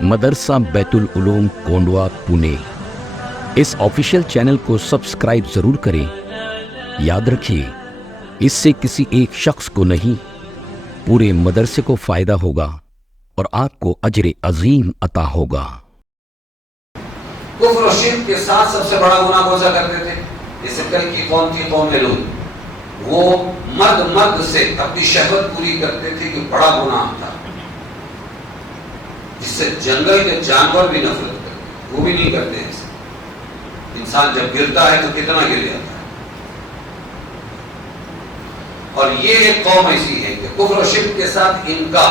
मदरसा बैतुल उलूम कोंडवा पुणे। इस official channel को subscribe जरूर करें। याद रखिए, इससे किसी एक शख्स को नहीं, पूरे मदरसे को फायदा होगा और आपको अजर अजीम अता होगा। कुफ्र और शिर्क के साथ सबसे बड़ा गुनाह कौन सा करते थे? जैसे कल की कौम थी कौम में लोग, वो मर्द से अपनी शहवत पूरी करते थे कि बड़ा गुनाह था, जिससे जंगल के जानवर भी नफरत करते, वो भी नहीं करते ऐसे। इंसान जब गिरता है तो कितना गिर जाता है। और ये एक कौम ऐसी है कि कुफ्र और शिर्क के साथ इनका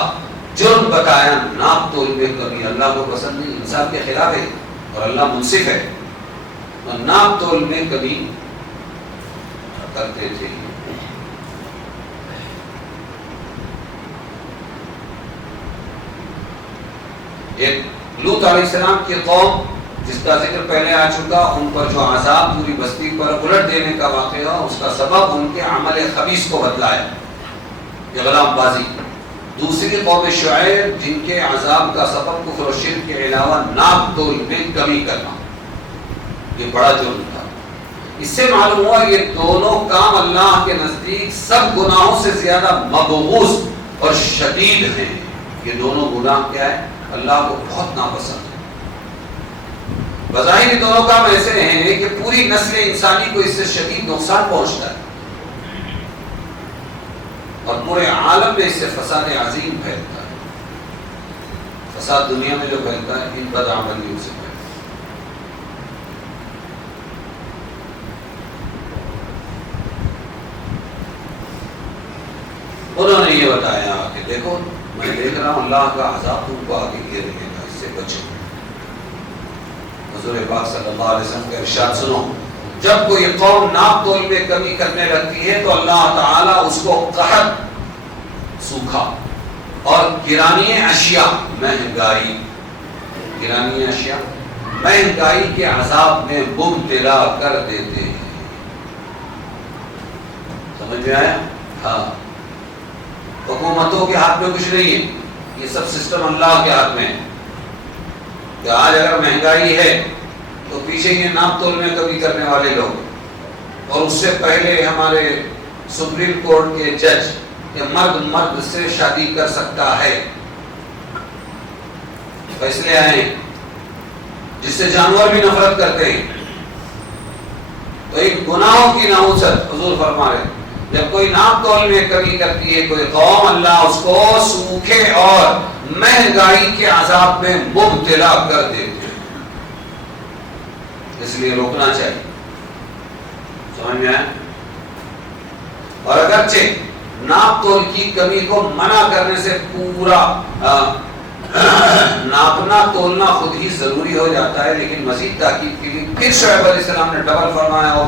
जुर्म बताया, नाप तोल में कभी अल्लाह को पसंद नहीं, इंसान के खिलाफ है और अल्लाह मुंसिफ है, और नाप तोल में कभी करते थे। एक लूत अलैहिस्सलाम की कौम, जिसका जिक्र पहले आ चुका, उन पर जो अजाब पूरी बस्ती पर उलट देने का वाक़या, उसका सबब उनके अमल खबीस को बतलाया, गुलामबाजी। दूसरी कौम शुआइब, जिनके अजाब का सबब कुफ्र और शिर्क के अलावा नाप तोल में कमी करना, ये बड़ा जुर्म था। इससे मालूम हुआ ये दोनों काम अल्लाह के नजदीक सब गुनाहों से ज्यादा मबगूज़ और शदीद हैं। ये दोनों गुनाह क्या है? अल्लाह को बहुत नापसंद है। बज़ाहिर दोनों काम ऐसे हैं कि पूरी नस्ल इंसानी को इससे शदीद नुकसान पहुंचता है और पूरे आलम में इससे फसाद अजीम फैलता है। फसाद दुनिया में जो फैलता है इन बदअमलियों से फैलता है। उन्होंने ये बताया कि देखो, मैं देख रहा हूँ अल्लाह का अज़ाब तुमको आगे घेर लेगा, इससे बचो। हुज़ूर पाक सल्लल्लाहु अलैहि वसल्लम का इरशाद सुनो, जब कोई कौम नाप तोल में कमी करने लगती है तो अल्लाह ताला उसको कहत, सूखा, और गिरानी अशिया, महंगाई, गिरानी अशिया महंगाई के अज़ाब में मुब्तला कर देते हैं। समझ में आया? हाँ, हुकूमतों के हाथ में कुछ नहीं है, ये सब सिस्टम अल्लाह के हाथ में है। कि आज अगर महंगाई है तो पीछे ये नाप तोल में कमी करने वाले लोग, और उससे पहले हमारे सुप्रीम कोर्ट के जज कि मर्द से शादी कर सकता है, फैसले आए जिससे जानवर भी नफरत करते हैं। तो इन गुनाहों की नहुसत हुजूर फरमा रहे, जब कोई नाप तोल में कमी करती है कोई कौम, अल्लाह उसको सूखे और महंगाई के अजाब में मुब्तला कर देते हैं। इसलिए रोकना चाहिए। समझ में आया? और अगरचे नाप तोल की कमी को मना करने से पूरा नापना तोलना खुद ही जरूरी हो जाता है, लेकिन मजीद ताकीद के लिए फिर शुएब अलैहिस्सलाम ने डबल फरमाया, और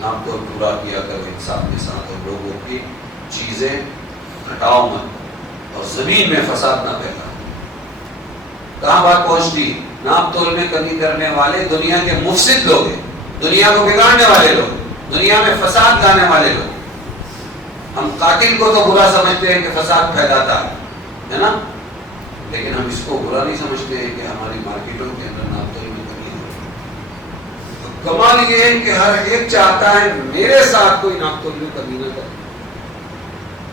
नाप तोल पूरा किया करो इंसाफ के साथ, और लोगों की चीजें घटाओ मत और जमीन में फसाद ना फैला। कहाँ बात पहुंचती? नाप तोल में कमी करने वाले दुनिया के मुफसिद लोग हैं, दुनिया को बिगाड़ने वाले लोग, दुनिया में फसाद लाने वाले लोग। हम कातिल को तो बुरा समझते हैं कि फसाद फैलाता है ना, लेकिन हम इसको बुरा नहीं समझते हैं कि हमारी मार्केटों के अंदर नाप तोल में कमी हो। तो कमाल ये है कि हर एक चाहता है मेरे साथ कोई नाप तोल में कमी न करे।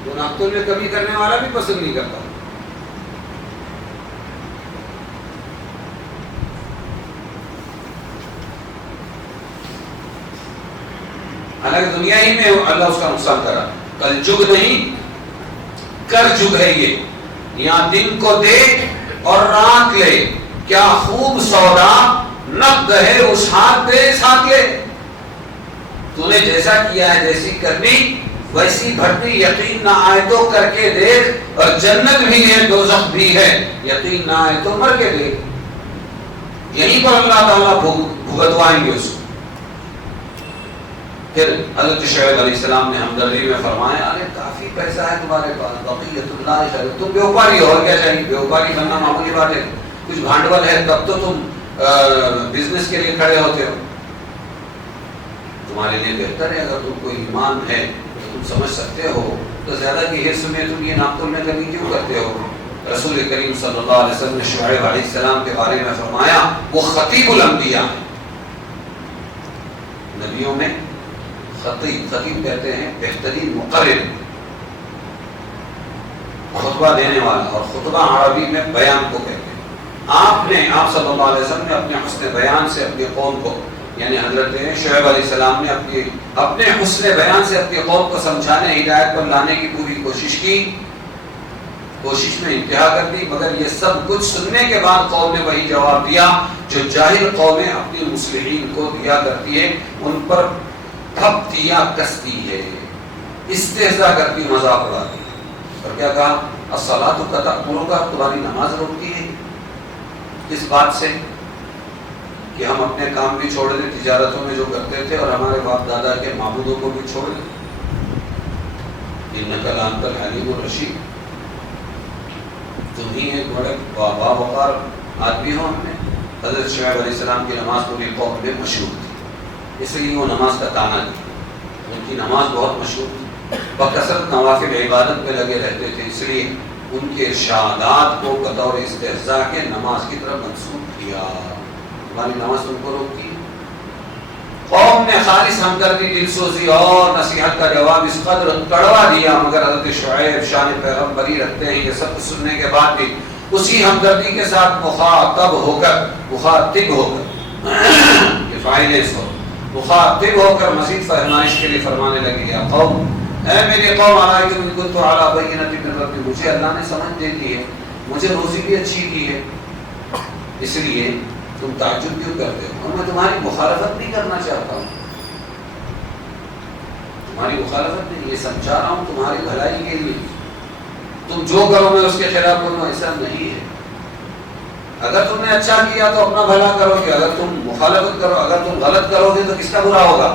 वो नाप तोल में कमी करने वाला भी पसंद नहीं करता। हालांकि दुनिया ही में अल्लाह उसका नुकसान करा। कल जुग नहीं कर जुग है ये, यहाँ दिन को देख और रात ले, क्या खूब सौदा नक़द है उस हाथ पे इस हाथ ले। तूने जैसा किया है, जैसी करनी वैसी भरती, यकीन ना आए तो करके देख, और जन्नत भी है दोज़ख भी है, यकीन ना आए तो मर के देख। यहीं पर अल्लाह ताला भुगतवाएंगे उसको। फिर हज़रत शुएब अलैहिस्सलाम ने हमदर्दी में फरमाया, अरे काफी पैसा है तुम्हारे पास, बक़ियतुल्लाह खैर, तुम व्यापारी हो और क्या चाहिए? व्यापारी बनना मामूली बात है, कुछ भांडवल है तब तो तुम बिजनेस के लिए खड़े होते हो। तुम्हारे लिए बेहतर है अगर तुमको ईमान है तो तुम समझ सकते हो, तो ज्यादा की हिस्स में तुम ये नापतोल में कमी क्यों करते हो? رسول کریم صلی اللہ علیہ وسلم نے شعیب علیہ السلام کے بارے میں فرمایا وہ خطیب الانبیاء ہیں. نبیوں میں خطیب کہتے ہیں بہترین مقرر، خطبہ دینے والا، اور خطبہ عربی میں بیان کو کہتے ہیں. آپ صلی اللہ علیہ وسلم نے اپنے حسن بیان سے اپنی قوم کو، یعنی حضرت شعیب علیہ السلام نے اپنے حسن بیان سے اپنی قوم کو سمجھانے، ہدایت پر لانے کی پوری کوشش کی، کوشش میں انتہا کر دی، مگر یہ سب کچھ سننے کے بعد قوم نے وہی جواب دیا جو جاہل قومیں اپنی مصلحین کو دیا کرتی ہے، ان پر تھپتیاں کستی ہے، استہزاء کرتی، مذاق اڑاتی. اور کیا کہا؟ الصلاۃ تأمرک، تمہاری نماز روکتی ہے اس بات سے کہ ہم اپنے کام بھی چھوڑ دیں، تجارتوں میں جو کرتے تھے، اور ہمارے باپ دادا کے معبودوں کو بھی چھوڑ دیں. انک لانت الحلیم الرشید، تم ہی ایک بڑے باوقار آدمی ہو. ہم نے حضرت شعیب علیہ السلام کی نماز پوری قوم میں مشہور تھی، اس لیے وہ نماز کا تانا دی. ان کی نماز بہت مشہور تھی، بکثرت نوافل عبادت میں لگے رہتے تھے، اس لیے ان کے ارشادات کو بطور استہزاء کے نماز کی طرف منسوب کیا. تمہاری نماز تم کو روکتی ہے. قوم نے خالص ہمدردی، دل سوزی اور نصیحت کا جواب اس قدر کڑوا دیا، مگر حضرت شعیب شان پیغمبری رکھتے ہیں، یہ سب سننے کے بعد بھی اسی ہمدردی کے ساتھ مخاطب ہو کر مزید فرمائش کے لیے فرمانے لگے، یا قوم، اے میری قوم، ارائیتم ان کنت علی بینۃ من ربی، مجھے اللہ نے سمجھ دے دی ہے، مجھے روزی بھی اچھی دی ہے، اس لیے تم تعجب کیوں کرتے ہو؟ اور میں تمہاری مخالفت نہیں کرنا چاہتا ہوں، تمہاری مخالفت نہیں، یہ سمجھا رہا ہوں تمہاری بھلائی کے لیے. تم جو کرو میں اس کے خلاف بولوں، ایسا نہیں ہے. اگر تم نے اچھا کیا تو اپنا بھلا کرو گے، اگر تم مخالفت کرو، اگر تم غلط کرو گے تو کس کا برا ہوگا؟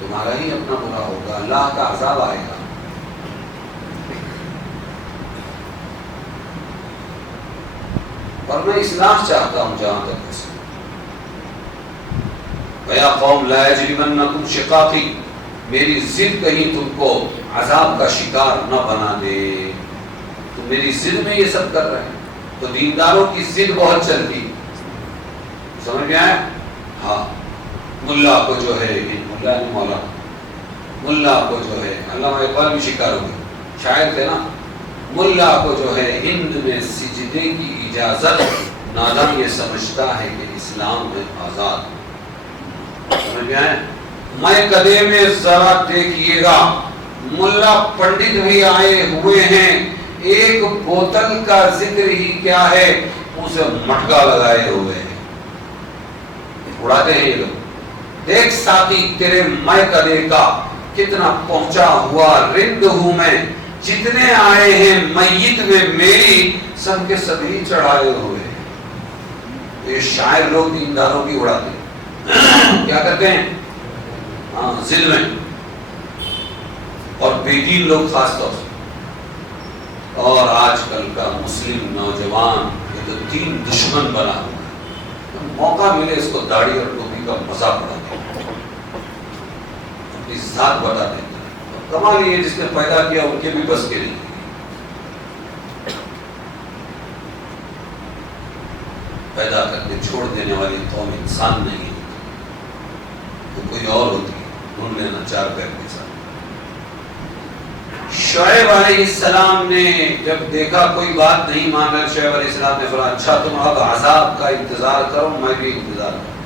تمہارا ہی اپنا برا ہوگا، اللہ کا عذاب آئے گا. اور میں اصلاح چاہتا ہوں جہاں تک ہے. وَيَا قَوْمَ لَا يَجْرِمَنَّكُمْ شِقَاقِي، میری ضد کہیں تم کو عذاب کا شکار نہ بنا دے. تم میری ضد میں یہ سب کر رہے ہیں. تو دینداروں کی ضد بہت چلتی، سمجھ میں آیا؟ ہاں، ملا کو جو ہے، ملا نے مولا، ملا کو جو ہے، علامہ اقبال بھی شکار ہو گئے، شاعر تھے نا، ملا کو جو ہے ہند میں سجدے کی اجازت، نادان یہ سمجھتا ہے کہ اسلام میں آزاد. سمجھ میں آئے؟ میں کدے میں ذرا دیکھیے گا، ملا پنڈت بھی آئے ہوئے ہیں، ایک بوتل کا ذکر ہی کیا ہے، اسے مٹکا لگائے ہوئے ہیں، اڑاتے ہیں یہ لوگ. دیکھ ساقی تیرے میں کدے کا کتنا پہنچا ہوا رند ہوں میں، جتنے آئے ہیں میت میں میری، سب کے سبھی چڑھائے ہوئے ہیں. یہ شاعر لوگ دینداروں کی اڑاتے ہیں، کیا کرتے ہیں؟ ہاں، ذل میں. اور بے دین لوگ خاص طور سے، اور آج کل کا مسلم نوجوان یہ تو دین دشمن بنا ہوا ہے، موقع ملے اس کو داڑھی اور ٹوپی کا مذاق اڑاتے ہیں، اپنی ذات بتا دیتے ہیں. کمال یہ جس نے پیدا کیا ان کے بھی بس کے نہیں. پیدا کر کے چھوڑ دینے والی قوم انسان نہیں ہوتی، وہ کوئی اور ہوتی ہے، ڈھونڈ لینا چار پیر کے ساتھ. شعیب علیہ السلام نے جب دیکھا کوئی بات نہیں مان رہا، شعیب علیہ السلام نے فرمایا اچھا تم اب عذاب کا انتظار کرو، میں بھی انتظار کروں.